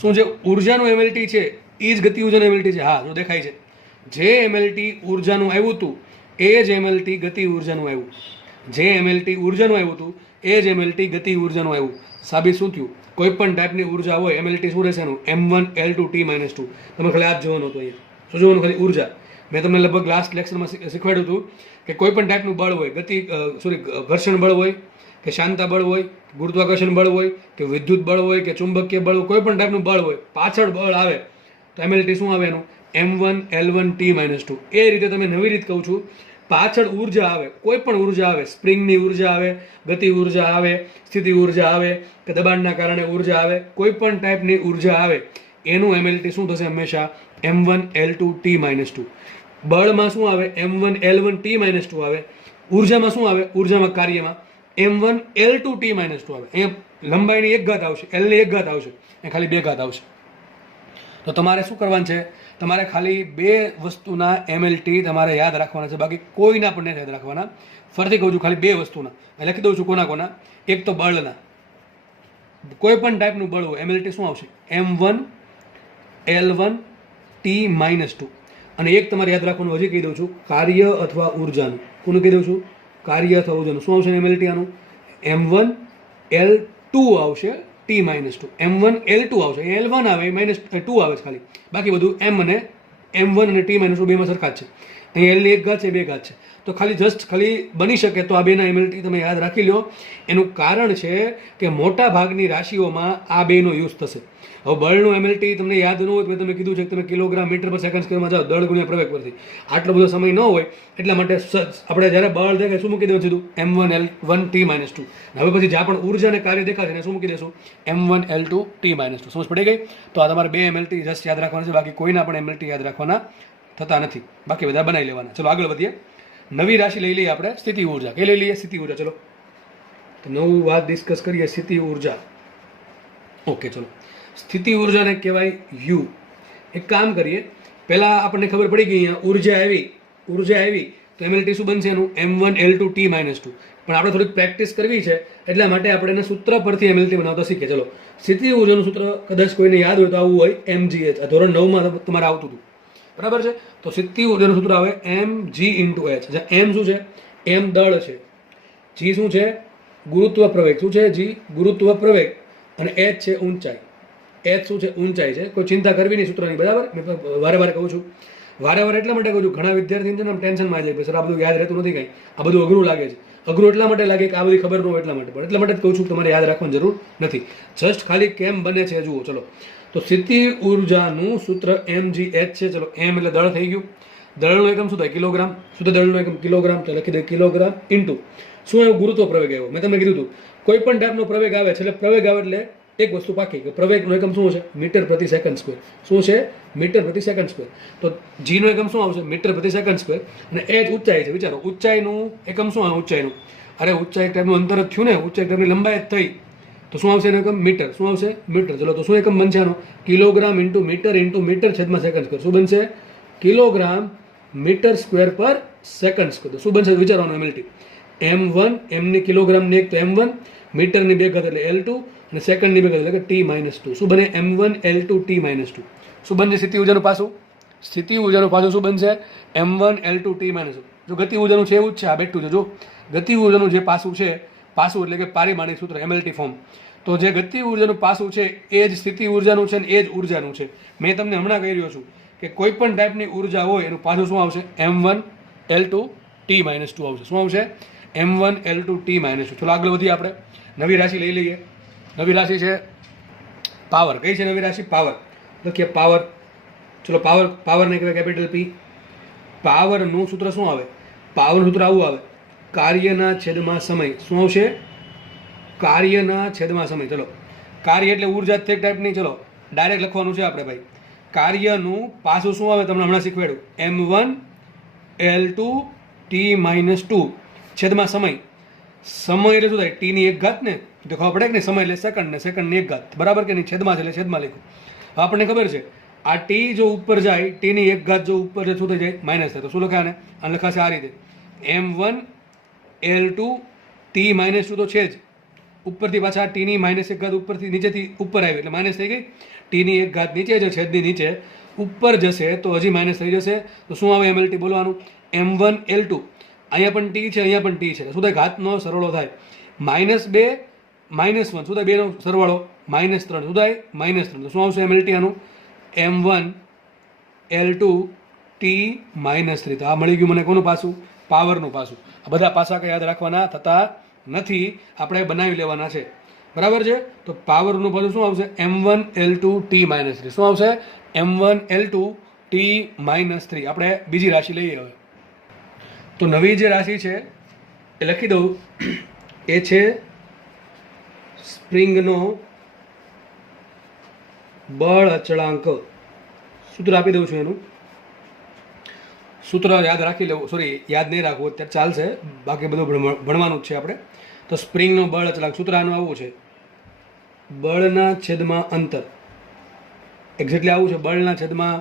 શું જે ઉર્જાનું એમએલટી છે એ જ ગતિ ઉર્જાનું એમએલટી છે? હા, જો દેખાય છે. જે એમએલટી ઉર્જાનું આવ્યું હતું એ જ એમએલટી ગતિ ઉર્જાનું આવ્યું. જે એમએલટી ઉર્જાનું આવ્યું હતું એ જ એમએલટી ગતિ ઉર્જાનું આવ્યું. સાબિત શું થયું? કોઈ પણ ટાઈપની ઉર્જા હોય એમએલટી શું રહેશે એનું? m1 L2 T-2. તમે ખાલી આ જ જોવાનું હતું અહીંયા. શું જોવાનું? ખાલી ઉર્જા. મેં તમને લગભગ લાસ્ટ લેક્ચરમાં શીખવાડ્યું હતું કે કોઈ પણ ટાઈપનું બળ હોય, ઘર્ષણ બળ હોય કે શાંતા બળ હોય, ગુરુત્વાકર્ષણ બળ હોય કે વિદ્યુત બળ હોય કે ચુંબકીય બળ હોય, કોઈ પણ ટાઈપનું બળ હોય, પાછળ બળ આવે તો એમએલટી શું આવે એનું? m1 L1 T-2. એ રીતે તમે નવી રીત કહું છું, પાછળ ઉર્જા આવે, કોઈ પણ ઉર્જા આવે, સ્પ્રિંગની ઉર્જા આવે, ગતિ ઉર્જા આવે, સ્થિતિ ઉર્જા આવે કે દબાણના કારણે ઉર્જા આવે, કોઈ પણ ટાઈપની ઉર્જા આવે એનું એમએલટી શું થશે? હંમેશા m1 L2 T-2. બળમાં શું આવે? m1 L1 T-2 આવે. ઉર્જામાં શું આવે? ઉર્જામાં કાર્યમાં m1 L2 T-2 આવે. અહીંયા લંબાઈની 1 ઘાત આવશે, L ની 1 ઘાત આવશે, અહીંયા ખાલી 2 ઘાત આવશે. તો તમારે શું કરવાનું છે? તમારે ખાલી 2 વસ્તુના એમએલટી તમારે યાદ રાખવાના છે, બાકી કોઈના પણ નથી યાદ રાખવાના. ફરીથી કહું છું, ખાલી 2 વસ્તુના લખી દઉં છું. કોના? એક તો બળના. કોઈ પણ ટાઈપનું બળ હોય એમએલટી શું આવશે? m1 L1 T-2. અને એક તમારે યાદ રાખવાનું, હજી કહી દઉં છું, કાર્ય અથવા ઉર્જાનું. કોનું કહી દઉં છું? કાર્ય અથવા ઉર્જાનું. શું આવશે એમએલટી આનું? m1 L2 આવશે T-2. m1 L2 આવશે. L1 આવે, -2 આવે છે ખાલી. બાકી બધું m1 અને T-2 બેમાં સરખા જ છે. અહીં L ની 1 ઘાત છે, 2 ઘાત છે. તો ખાલી બની શકે તો આ બેના એમએલટી તમે યાદ રાખી લો. એનું કારણ છે કે મોટા ભાગની રાશિઓમાં આ બેનો યુઝ થશે. હવે બળનું એમએલટી તમને યાદ ન હોય તો તમે કીધું છે કે તમે કિલોગ્રામ મીટર પર સેકન્ડ સ્ક્વેરમાં જાઓ દળ ગુણ્યા પ્રવેગ પરથી. આટલો બધો સમય ન હોય એટલા માટે આપણે જ્યારે બળ દેખાય શું મૂકી દેવું સીધું? m1 L1 T-2. હવે પછી જ્યાં પણ ઉર્જા અને કાર્ય દેખાશે એને શું મૂકી દેશું? m1 L2 T-2. સમજ પડી ગઈ? તો આ તમારે 2 એમએલટી જસ્ટ યાદ રાખવાના છે, બાકી કોઈના પણ એમએલટી યાદ રાખવાના થતા નથી. બાકી બધા બનાવી લેવાના. ચલો આગળ વધીએ. નવી રાશિ લઈ લઈએ આપણે, સ્થિતિ ઉર્જા. કઈ લઈ લઈએ? સ્થિતિ ઉર્જા. ચલો તો નવું વાત ડિસ્કસ કરીએ, સ્થિતિ ઉર્જા. ઓકે, ચલો. સ્થિતિ ઉર્જાને કહેવાય યુ. એક કામ કરીએ, પહેલાં આપણને ખબર પડી ગઈ અહીંયા ઉર્જા આવી તો એમએલટી શું બનશે એનું? m1 L2 T-2. પણ આપણે થોડીક પ્રેક્ટિસ કરવી છે એટલા માટે આપણે એને સૂત્ર પરથી એમએલટી બનાવતા શીખીએ. ચલો, સ્થિતિ ઉર્જાનું સૂત્ર કદાચ કોઈને યાદ હોય તો આવું હોય mgh. આ ધોરણ 9માં તમારે આવતું હતું, બરાબર છે? તો સ્થિતિ ઉર્જાનું સૂત્ર આવે mg × h. જ્યાં m શું છે? m દળ છે, g શું છે? ગુરુત્વ પ્રવેગ. શું છે? g ગુરુત્વ પ્રવેગ, અને h છે ઊંચાઈ. h શું છે? ઊંચાઈ છે. કોઈ ચિંતા કરવી નહીં સૂત્રની, બરાબર? મેં વારે કહું છું, વારે એટલા માટે કહું છું, ઘણા વિદ્યાર્થીઓને ટેન્શનમાં આવી જાય, સર આ બધું યાદ રહેતું નથી, કંઈ આ બધું અઘરું લાગે છે. અઘરું એટલા માટે લાગે કે આ બધી ખબર ન હોય એટલા માટે, પણ એટલા માટે જ કહું છું કે તમારે યાદ રાખવાની જરૂર નથી. જસ્ટ ખાલી કેમ બને છે જુઓ. ચલો, તો સ્થિતિ ઉર્જાનું સૂત્ર mgh છે. ચલો, m એટલે દળ થઈ ગયું. દળનો એકમ શું થાય? કિલોગ્રામ. શું થાય દળનો એકમ? કિલોગ્રામ. તો લખી દે કિલોગ્રામ ઇન્ટુ શું આવ્યું? ગુરુત્વ પ્રવેગ આવ્યો. મેં તમને કીધું હતું કોઈ પણ ટાઈપનો પ્રવેગ આવે છે એટલે પ્રવેગ આવે એટલે એક વસ્તુ પાકી કે પ્રવેગનો એકમ શું છે? મીટર પ્રતિ સેકન્ડ સ્ક્વેર. શું છે? મીટર પ્રતિ સેકન્ડ સ્ક્વેર. તો જીનો એકમ શું આવશે? મીટર પ્રતિ સેકન્ડ સ્ક્વેર. અને એ જ ઊંચાઈ છે. વિચારો, ઊંચાઈનું એકમ શું આવે? ઊંચાઈનું, અરે ઊંચાઈ ટાઈપનું અંતર જ થયું ને, ઊંચાઈ ટાઈપની લંબાઈ જ થઈ, તો શું આવશે એનું એકમ? મીટર. શું આવશે? મીટર. ચલો, તો શું એકમ બનશે આનો? કિલોગ્રામ ઇન્ટુ મીટર છેદમાં સેકન્ડ સ્ક્વેર. શું બનશે? કિલોગ્રામ મીટર સ્ક્વેર પર સેકન્ડ સ્ક્વેર. શું બનશે વિચારવાનું એમએલટી? m1, એમની કિલોગ્રામની 1 તો m1, મીટરની 2 ઘાત એટલે L2, અને સેકન્ડની 2 ઘાત એટલે કે T-2. શું બને? m1 L2 T-2. શું બનશે સ્થિતિ ઉર્જાનું પાછું? સ્થિતિ ઉર્જાનું પાછું શું બનશે? m1 L2 T-2. જો ગતિ ઉર્જાનું છે એવું જ છે, આ બેઠું છે. જો ગતિ ઉર્જાનું જે પાસું છે, પાસું એટલે કે પારિમાણિક સૂત્ર એમએલટી ફોર્મ, તો જે ગતિ ઉર્જાનું પાસું છે એ જ સ્થિતિ ઉર્જાનું છે અને એ જ ઉર્જાનું છે. મેં તમને હમણાં કહી રહ્યો છું કે કોઈ પણ ટાઈપની ઉર્જા હોય એનું પાછું શું આવશે? m1 L2 T-2 આવશે. શું આવશે? m1 L2 T-2. ચલો આગળ વધીએ. આપણે નવી રાશિ લઈ લઈએ. નવી રાશિ છે પાવર. કઈ છે નવી રાશિ? પાવર. લખીએ પાવર. ચલો પાવરને કહેવાય કેપિટલ પી. પાવરનું સૂત્ર શું આવે? પાવરનું સૂત્ર આવું આવે, કાર્યના છેદમાં સમય. શું આવશે? કાર્યના છેદમાં સમય. ચલો, કાર્ય એટલે ઉર્જા જ એક ટાઈપની. ચલો ડાયરેક્ટ લખવાનું છે આપણે ભાઈ. કાર્યનું પાછું શું આવે તમને હમણાં શીખવાડ્યું, m1 L2 t-2 છેદમાં સમય. સમય એટલે શું થાય? ટીની એક ઘાત ને, તો ખબર પડે કે નહીં? સમય એટલે સેકન્ડ ને સેકન્ડની એક ઘાત, બરાબર કે નહીં? છેદમાં છે એટલે છેદમાં લખ્યું. હવે આપણને ખબર છે આ ટી જો ઉપર જાય, ટીની એક ઘાત જો ઉપર જાય શું થઈ જાય? માઇનસ થાય. તો શું લખાય આને લખાશે આ રીતે, m1 L2 t-2 તો છે જ, ઉપરથી પાછા ટીની માઇનસ એક ઘાત ઉપરથી નીચેથી ઉપર આવી એટલે માઇનસ થઈ ગઈ. ટીની એક ઘાત નીચે છે, છેદની નીચે ઉપર જશે તો હજી માઇનસ થઈ જશે. તો શું આવે? mlt બોલવાનું, m1 L2. અહીંયા પણ ટી છે, અહીંયા પણ ટી છે, શું થાય? ઘાતનો સરવાળો થાય. -2 -1 શું થાય? બેનો સરવાળો -3 શું થાય? -3. તો શું આવશે mlt આનું? m1 L2 t-3. તો આ મળી ગયું મને કોનું પાસું? પાવરનું પાસું. આ બધા પાસા કંઈ યાદ રાખવાના થતા નથી, આપણે બનાવી લેવાના છે, બરાબર છે? તો પાવરનું પાછું શું આવશે? m1 L2 t-3. શું આવશે? m1 L2 t-3. આપણે બીજી રાશિ લઈએ હવે. તો નવી જે રાશિ છે એ લખી દઉં, એ છે સ્પ્રિંગનો બળ અચળાંક. સૂત્ર આપી દઉં છું. એનું સૂત્ર યાદ રાખી લેવું, સોરી યાદ નહીં રાખવું અત્યારે ચાલશે, બાકી બધું ભણવાનું જ છે આપણે. તો સ્પ્રિંગનો બળ અચળાંક સૂત્ર આનું આવું છે, બળના છેદમાં અંતર. એક્ઝેક્ટલી આવું છે, બળના છેદમાં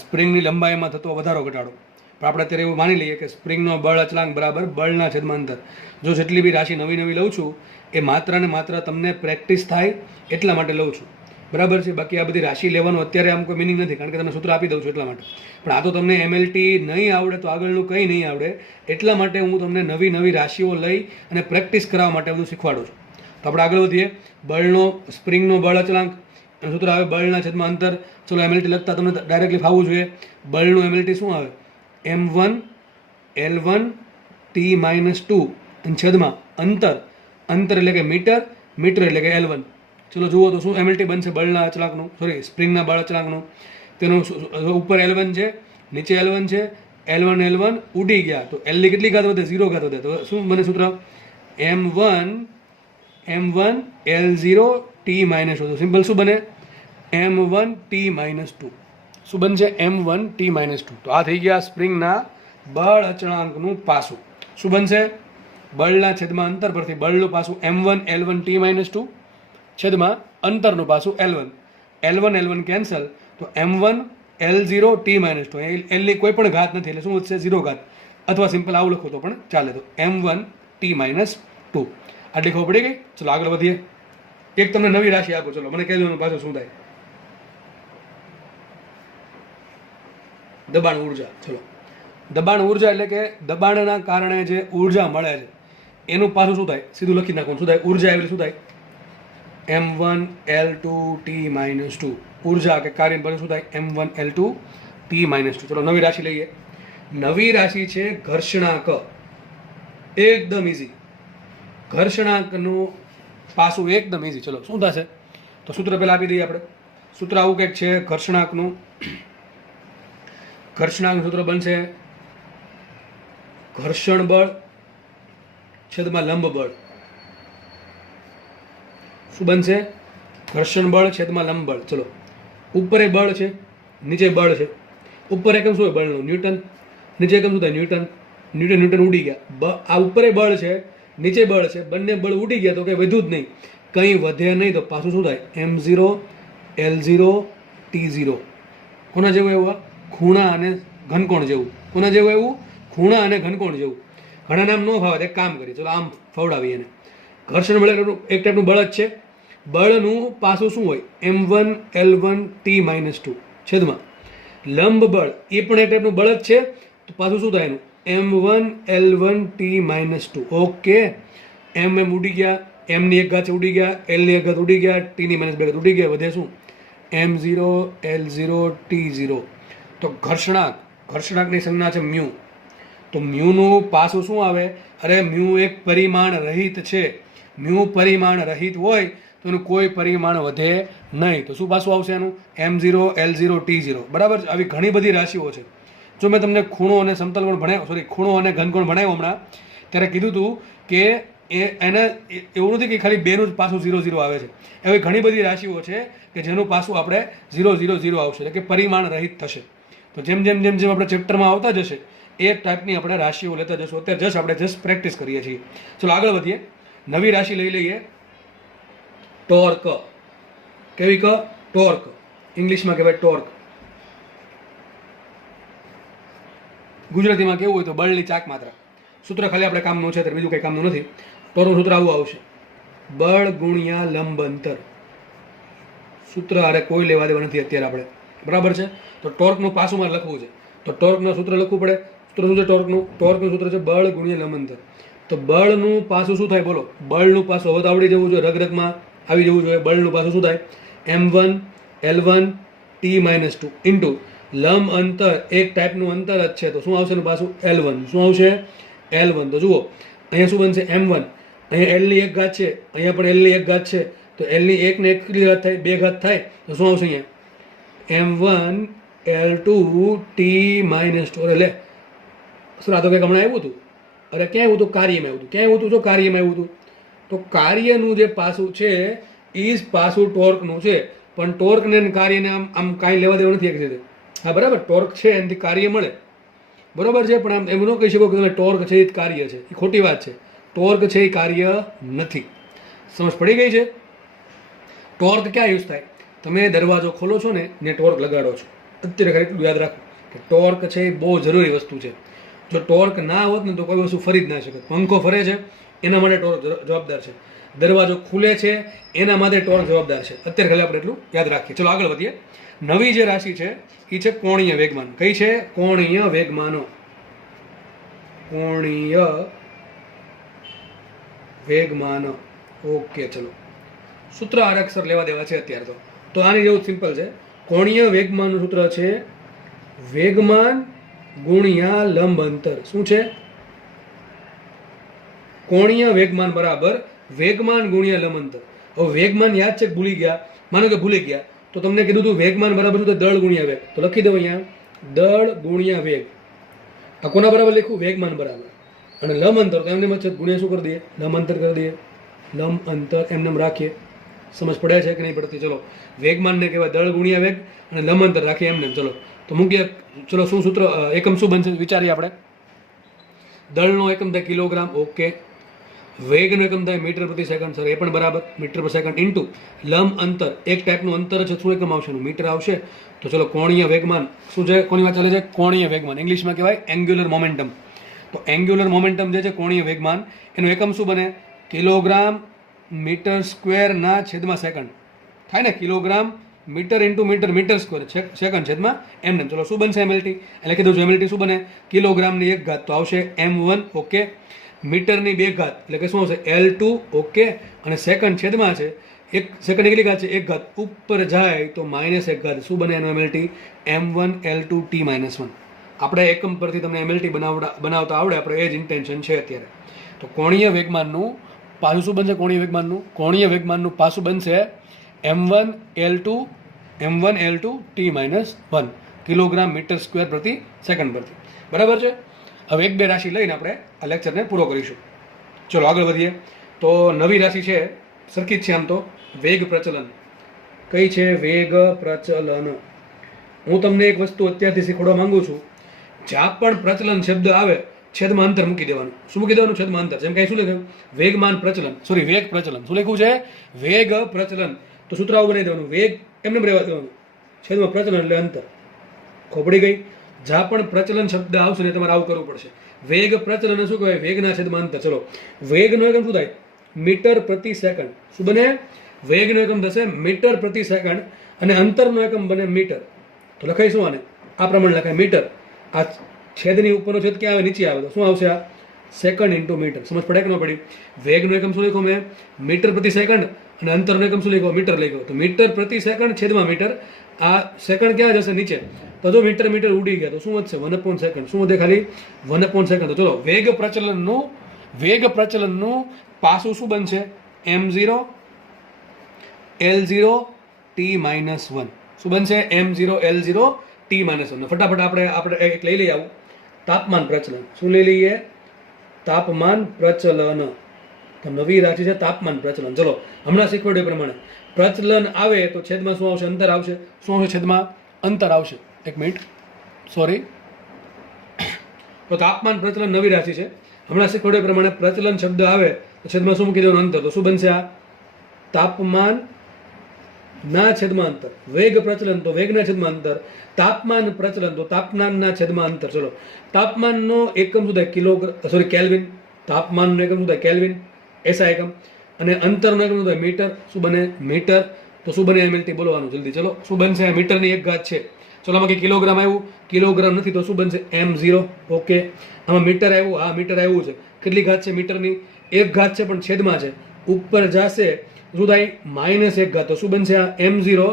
સ્પ્રિંગની લંબાઈમાં થતો વધારો ઘટાડો. પણ આપણે અત્યારે એવું માની લઈએ કે સ્પ્રિંગનો બળ અચળાંક બરાબર બળના છેદમાં અંતર. જો જેટલી બી રાશિ નવી નવી લઉં છું એ માત્ર ને માત્ર તમને પ્રેક્ટિસ થાય એટલા માટે લઉં છું, બરાબર છે? બાકી આ બધી રાશિ લેવાનું અત્યારે આમ કોઈ મિનિંગ નથી, કારણ કે તમને સૂત્ર આપી દઉં છું એટલા માટે. પણ આ તો તમને mlt નહીં આવડે તો આગળનું કંઈ નહીં આવડે, એટલા માટે હું તમને નવી નવી રાશિઓ લઈ અને પ્રેક્ટિસ કરાવવા માટે બધું શીખવાડું છું. તો આપણે આગળ વધીએ. બળનો સ્પ્રિંગનો બળ અચળાંક સૂત્ર આવે બળના છેદમાં અંતર. ચલો mlt લખતા તમને ડાયરેક્ટલી ફાવવું જોઈએ. બળનું mlt શું આવે? m1 L1 t-2 છેદમાં અંતર. અંતર એટલે કે મીટર, મીટર એટલે કે L1. ચલો જુઓ તો શું mlt બનશે બળના અચળાંકનું, સોરી સ્પ્રિંગના બળ અચળાંકનું. તેનું ઉપર L1 છે, નીચે L1 છે. L1 ઉડી ગયા તો L ની કેટલી ઘાત વધે? 0 ઘાત વધે. તો શું બને સૂત્ર? m1 L0 t-2. તો સિમ્પલ શું બને? m1 t-2. શું બનશે? m1 t-2. તો આ થઈ ગયા સ્પ્રિંગના બળ અચળાંકનું પાસું. શું બનશે? બળના છેદમાં અંતર પરથી બળનું પાસું m1 L1 t-2 છેદમાં અંતરનું પાસું L1. L1 કેન્સલ, તો m1 L0 t-2. L ની કોઈ પણ ઘાત નથી એટલે શું વધશે? 0 ઘાત. અથવા સિમ્પલ આવું લખો તો પણ ચાલે. તો m1 t-2. આટલી ખબર પડી ગઈ? ચલો આગળ વધીએ. એક તમને નવી રાશિ આપો, ચલો મને કહેજો પાછું શું થાય. દબાણ ઉર્જા. ચલો, દબાણ ઉર્જા એટલે કે દબાણના કારણે જે ઉર્જા મળે છે એનું પાછું શું થાય? સીધું લખી નાખવાનું. શું થાય? ઉર્જા એટલે શું થાય? m1 L2 t-2. ઉર્જા કે કાર્ય પાછું શું થાય? m1 L2 t-2. ચલો નવી રાશિ લઈએ. નવી રાશિ છે ઘર્ષણાંક. એકદમ ઇઝી. ઘર્ષણાંકનું પાસું એકદમ ઇઝી. ચલો શું થશે? તો સૂત્ર પહેલાં આપી દઈએ આપણે. સૂત્ર આવું કંઈક છે ઘર્ષણાંકનું. ઘર્ષણાંક સૂત્ર બનશે ઘર્ષણ બળ છેદમાં લંબ બળ. શું બનશે? ઘર્ષણ બળ છેદમાં લંબ બળ. ચલો ઉપર એ બળ છે, નીચે બળ છે. ઉપર એકમ શું હોય? બળનું ન્યૂટન. નીચે એકમ શું થાય? ન્યૂટન. ન્યૂટન ઉડી ગયા. આ ઉપરે બળ છે, નીચે બળ છે, બંને બળ ઉડી ગયા તો કંઈ વધ્યું જ નહીં, કંઈ વધે નહીં. તો પાછું શું થાય? m0 L0 t0. કોના જેવું એવું? ખૂણા અને ઘનકોણ જેવું. કોના જેવું એવું? ખૂણા અને ઘનકોણ જેવું. ઘણા નામ ન ફાવે, એક કામ કરીએ, ચલો આમ ફવડાવીએ એને. ઘર્ષણ બળ એક ટાઈપનું બળ જ છે. બળનું પાછું શું હોય? m1 L1 t-2 છેદમાં લંબ બળ, એ પણ એક ટાઈપનું બળ જ છે. તો પાછું શું થાય એનું? m1 L1 t-2. Okay, m ઉડી ગયા, m ની એક ઘાત ઉડી ગયા, l ની એક ઘાત ઉડી ગયા, t ની -2 ઘાત ઉડી ગયા, વધે શું? m0 L0 t0. તો ઘર્ષણાંકની સંજ્ઞા છે મ્યુ. તો મ્યુનું પાછું શું આવે? અરે મ્યુ એક પરિમાણ રહિત છે. મ્યુ પરિમાણ રહિત હોય તો તો એનું કોઈ પરિમાણ વધે નહીં. તો શું પાછું આવશે એનું? M0 L0 T0. બરાબર છે. આવી ઘણી બધી રાશિઓ છે. જો મેં તમને ખૂણો અને સમતલકોણ ભણાવ્યો, ખૂણો અને ઘનકોણ ભણાવ્યો હમણાં, ત્યારે કીધું હતું કે એને એવું નથી કે ખાલી બેનું જ પાછું 0 0 આવે છે. એવી ઘણી બધી રાશિઓ છે કે જેનું પાછું આપણે 0 0 0 આવશે, એટલે કે પરિમાણ રહિત થશે. તો જેમ જેમ જેમ જેમ આપણે ચેપ્ટરમાં આવતા જશે એ ટાઈપની આપણે રાશિઓ લેતા જશું. અત્યારે આપણે જસ્ટ પ્રેક્ટિસ કરીએ છીએ. ચલો આગળ વધીએ. નવી રાશિ લઈ લઈએ, ટોર્ક. કેવી ક? ટોર્ક. ઇંગ્લિશમાં કહેવાય ટોર્ક. ગુજરાતીમાં કેવું હોય તો બળની ચાક માત્રા. સૂત્ર ખાલી આપણે કામનું છે, બીજું કંઈ કામનું નથી. ટોર્કનું સૂત્ર આવું આવશે: બળ ગુણ્યા લંબ અંતર. સૂત્ર અરે કોઈ લેવા દેવા નથી અત્યારે આપણે, બરાબર છે. તો ટોર્કનું પાછું મારે લખવું છે, તો ટોર્કનું સૂત્ર લખવું પડે. સૂત્ર શું છે ટોર્કનું સૂત્ર છે બળ ગુણ્યા લંબ અંતર. તો બળનું પાછું શું થાય બોલો? બળનું પાછું હવે તો આવડી જવું જોઈએ, રગરગમાં આવી જવું જોઈએ. બળનું પાછું શું થાય? M1 L1 T-2 ઇન્ટુ લંબ અંતર, એક ટાઈપનું અંતર જ છે, તો શું આવશે પાછું? L1. શું આવશે? L1. તો જુઓ અહીંયા શું બનશે? M1. અહીંયા L ની એક ઘાત છે, અહીંયા પણ L ની એક ઘાત છે, તો L ની એક ને એક કેટલી ઘાત થાય? 2 ઘાત થાય. તો શું આવશે અહીંયા? M1 L2 T-2. અરે લે સર, આ તો કંઈક હમણાં આવ્યું હતું. અરે ક્યાં આવ્યું હતું? કાર્યમાં આવ્યું હતું. ક્યાં આવ્યું હતું? જો કાર્યમાં આવ્યું હતું. તો કાર્યનું જે પાસું છે એ જ પાસું ટોર્કનું છે, પણ ટોર્કને કાર્યને આમ કાંઈ લેવા દેવા નથી એક રીતે. હા બરાબર, ટોર્ક છે એનાથી કાર્ય મળે, બરાબર છે, પણ આમ એમ ન કહી શકો કે તમે ટોર્ક છે એ જ કાર્ય છે. એ ખોટી વાત છે. ટોર્ક છે એ કાર્ય નથી. સમજ પડી ગઈ છે? ટોર્ક ક્યાં યુઝ થાય? તમે દરવાજો ખોલો છો ને ટોર્ક લગાડો છો. અત્યારે ખરેખર એટલું યાદ રાખો કે ટોર્ક છે એ બહુ જરૂરી વસ્તુ છે. જો ટોર્ક ના હોત ને તો કોઈ વસ્તુ ફરી જ ના શકે. પંખો ફરે છે એના માટે ટોર્ક જવાબદાર છે. દરવાજો ખુલે છે એના માટે ટોર્ક જવાબદાર છે. અત્યારે ખાલી આપણે એટલું યાદ રાખીએ. ચલો આગળ વધીએ. નવી જે રાશિ છે એ છે કોણીય વેગમાન. કઈ છે? કોણીય વેગમાનો. કોણીય વેગમાન. ઓકે, ચલો સૂત્ર આરક્ષર લેવા દેવા છે અત્યારે તો આની જેવું સિમ્પલ છે. કોણીય વેગમાનનું સૂત્ર છે વેગમાન ગુણ્યા લંબ અંતર. શું છે? કોણીય વેગમાન બરાબર વેગમાન ગુણ્યા લંબ અંતર. હવે વેગમાન યાદ છે કે ભૂલી ગયા? માનો કે ભૂલી ગયા તો તમને કીધું હતું વેગમાન બરાબર શું? દળ ગુણ્યા વેગ. તો લખી દો અહીંયા દળ ગુણ્યા વેગ. આ કોના બરાબર લખ્યું? વેગમાન બરાબર. અને લંબ અંતર તો એમને મત ગુણ્યા શું કરી દઈએ? લંબ અંતર કરી દઈએ. લંબ અંતર એમને રાખીએ. સમજ પડે છે કે નહીં પડતી? ચલો વેગમાનને કહેવાય દળ ગુણ્યા વેગ અને લંબ અંતર રાખીએ એમને. ચલો તો મૂકીએ. ચલો શું સૂત્ર એકમ શું બનશે વિચારીએ આપણે. દળનો એકમ થાય કિલોગ્રામ. ઓકે. વેગનો એકમ થાય મીટર પ્રતિ સેકન્ડ. સર એ પણ બરાબર, મીટર પર સેકન્ડ ઇન્ટુ લંબ અંતર, એક ટાઈપનું અંતર છે, શું એકમ આવશે? મીટર આવશે. તો ચલો કોણીય વેગમાન શું છે? કોની વાત ચાલે છે? કોણીય વેગમાન. ઇંગ્લિશમાં કહેવાય એન્ગ્યુલર મોમેન્ટમ. તો એન્ગ્યુલર મોમેન્ટમ જે છે કોણીય વેગમાન, એનું એકમ શું બને? કિલોગ્રામ મીટર સ્ક્વેર ના છેદમાં સેકન્ડ થાય ને. Kilogram metre into metre metre square second છેદમાં એમને. ચલો શું બનશે? MLT. એટલે કીધું જો MLT શું બને? કિલોગ્રામની એક ઘાત તો આવશે M1. ઓકે. મીટરની 2 ઘાત એટલે કે શું આવશે? L2. ઓકે. અને સેકન્ડ છેદમાં છે એક સેકન્ડ કેટલી ઘાત છે? 1 ઘાત. ઉપર જાય તો -1 ઘાત. શું બને એનું MLT? M1 L2 T-1. આપણે એકમ પરથી તમને MLT બનાવતા આવડે. આપણે એ જ ઇન્ટેન્શન છે અત્યારે. તો કોણીય વેગમાનનું પાછું શું બનશે? કોણીય વેગમાનનું પાછું બનશે M1 L2 T-1 kilogram metre square પ્રતિ સેકન્ડ પરથી. બરાબર છે. હવે 1-2 રાશિ લઈને આપણે આ લેક્ચરને પૂરો કરીશું. ચલો આગળ વધીએ. તો નવી રાશિ છે, સરખી જ છે આમ તો, વેગ પ્રચલન. કઈ છે? વેગ પ્રચલન. હું તમને એક વસ્તુ અત્યારથી શીખવાડવા માંગુ છું. જ્યાં પણ પ્રચલન શબ્દ આવે છેદમાં અંતર મૂકી દેવાનું. શું મૂકી દેવાનું? છેદમાં અંતર. જેમ કઈ શું લખ્યું? વેગમાન પ્રચલન, વેગ પ્રચલન. શું લખ્યું છે? વેગ પ્રચલન. તો સૂત્ર આવું બનાવી દેવાનું. વેગ એમને રહેવા દેવાનું, છેદમાં પ્રચલન એટલે અંતર. ખોપડી ગઈ? જ્યાં પણ પ્રચલન શબ્દ આવશે ને તમારે આવું કરવું પડશે. વેગ પ્રચલન શું કહેવાય? વેગના છેદમાં અંતર. ચલો વેગનો એકમ શું થાય? મીટર પ્રતિ સેકન્ડ. શું બને? વેગનો એકમ થશે મીટર પ્રતિ સેકન્ડ અને અંતરનો એકમ બને મીટર. તો લખાઈશું આને આ પ્રમાણે લખાય મીટર. આ છેદની ઉપરનો છેદ ક્યાં આવે? નીચે આવે. તો શું આવશે? આ સેકન્ડ ઇન્ટુ મીટર. સમજ પડે કે ન પડી? વેગનો એકમ શું લખ્યો મેં? મીટર પ્રતિ સેકન્ડ અને અંતરનો એકમ શું લખ્યો? મીટર લખ્યો. તો મીટર પ્રતિ સેકન્ડ છેદમાં મીટર. આ સેકન્ડ ક્યાં જશે? નીચે. તો જો મીટર ઉડી ગયા તો શું વધશે? 1/2 સેકન્ડ. શું વધે? ખાલી 1/2 સેકન્ડ. તો ચલો વેગ પ્રચલનનું પાછું શું બનશે? M0 L0 T-1 શું બનશે M0 L0 T-1 ફટાફટ આપણે એક લઈ લઈએ આવું તાપમાન પ્રચલન શું લઈ લઈએ તાપમાન પ્રચલન તો નવી રાશિ છે તાપમાન પ્રચલન ચલો હમણાં શીખવાડ્યું એ પ્રમાણે પ્રચલન આવે તો છેદમાં શું આવશે અંતર આવશે શું આવશે છેદમાં અંતર આવશે એક મિનિટ સોરી તો તાપમાન પ્રચલન નવી રાશિ છે હમણાં શીખવાડ્યું એ પ્રમાણે પ્રચલન શબ્દ આવે તો છેદમાં શું મૂકી દેવાનું અંતર તો શું બનશે આ તાપમાન ના છેદમાં અંતર વેગ પ્રચલન તો વેગના છેદમાં અંતર તાપમાન પ્રચલન તો તાપમાનના છેદમાં અંતર ચલો તાપમાનનો એકમ શું થાય કિલોગ્રામ કેલ્વિન તાપમાનનો એકમ શું થાય કેલ્વિન એસઆઈ એકમ અને અંતરનો એકમ શું થાય મીટર શું બને મીટર તો શું બને એમએલટી બોલવાનું જલ્દી ચલો શું બનશે મીટરની એક ઘાત છે ચલો આમાં કે કિલોગ્રામ આવ્યું કિલોગ્રામ નથી તો શું બનશે M0 ઓકે આમાં મીટર આવ્યું હા મીટર આવ્યું છે કેટલી ઘાત છે મીટરની એક ઘાત છે પણ છેદમાં છે ઉપર જશે શું થાય -1 ઘાત તો શું બનશે આ M0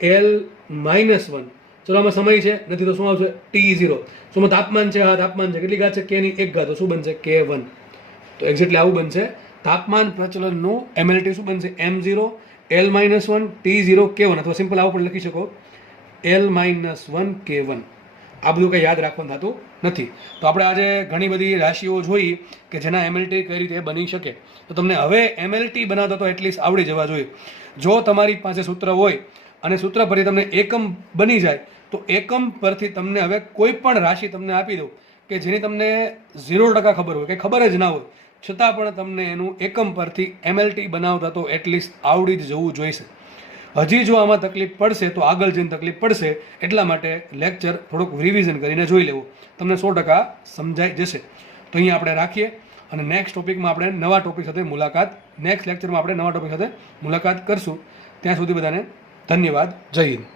L-1 ચલો આમાં સમય છે નથી તો શું આવશે T0 શું તાપમાન છે હા તાપમાન છે કેટલી ઘાત છે K ની એક ઘાત તો શું બનશે K1 તો એક્ઝેક્ટલી આવું બનશે તાપમાન પ્રચલનનું એમએલટી શું બનશે M0 L-1 T0 K1 અથવા સિમ્પલ આવું પણ લખી શકો L-1 K1 આ બધું કંઈ યાદ રાખવાનું થતું નથી તો આપણે આજે ઘણી બધી રાશિઓ જોઈ કે જેના એમએલટી કઈ રીતે બની શકે તો તમને હવે એમએલટી બનાવતા તો એટલીસ્ટ આવડી જવા જોઈએ જો તમારી પાસે સૂત્ર હોય અને સૂત્ર પરથી તમને એકમ બની જાય તો એકમ પરથી તમને હવે કોઈ પણ રાશિ તમને આપી દઉં કે જેની તમને 0% ખબર હોય કે ખબર જ ના હોય છતાં પણ તમને એનું એકમ પરથી એમએલટી બનાવતા તો એટલીસ્ટ આવડી જ જવું જોઈશે હજી જો આમાં તકલીફ પડશે તો આગળ જઈને તકલીફ પડશે એટલા માટે લેક્ચર થોડુંક રિવિઝન કરીને જોઈ લેવું તમને 100% સમજાઈ જશે તો અહીંયા આપણે રાખીએ અને નેક્સ્ટ ટોપિકમાં આપણે નવા ટોપિક સાથે નેક્સ્ટ લેક્ચરમાં આપણે નવા ટોપિક સાથે મુલાકાત કરશું ત્યાં સુધી બધાને ધન્યવાદ જય હિન્દ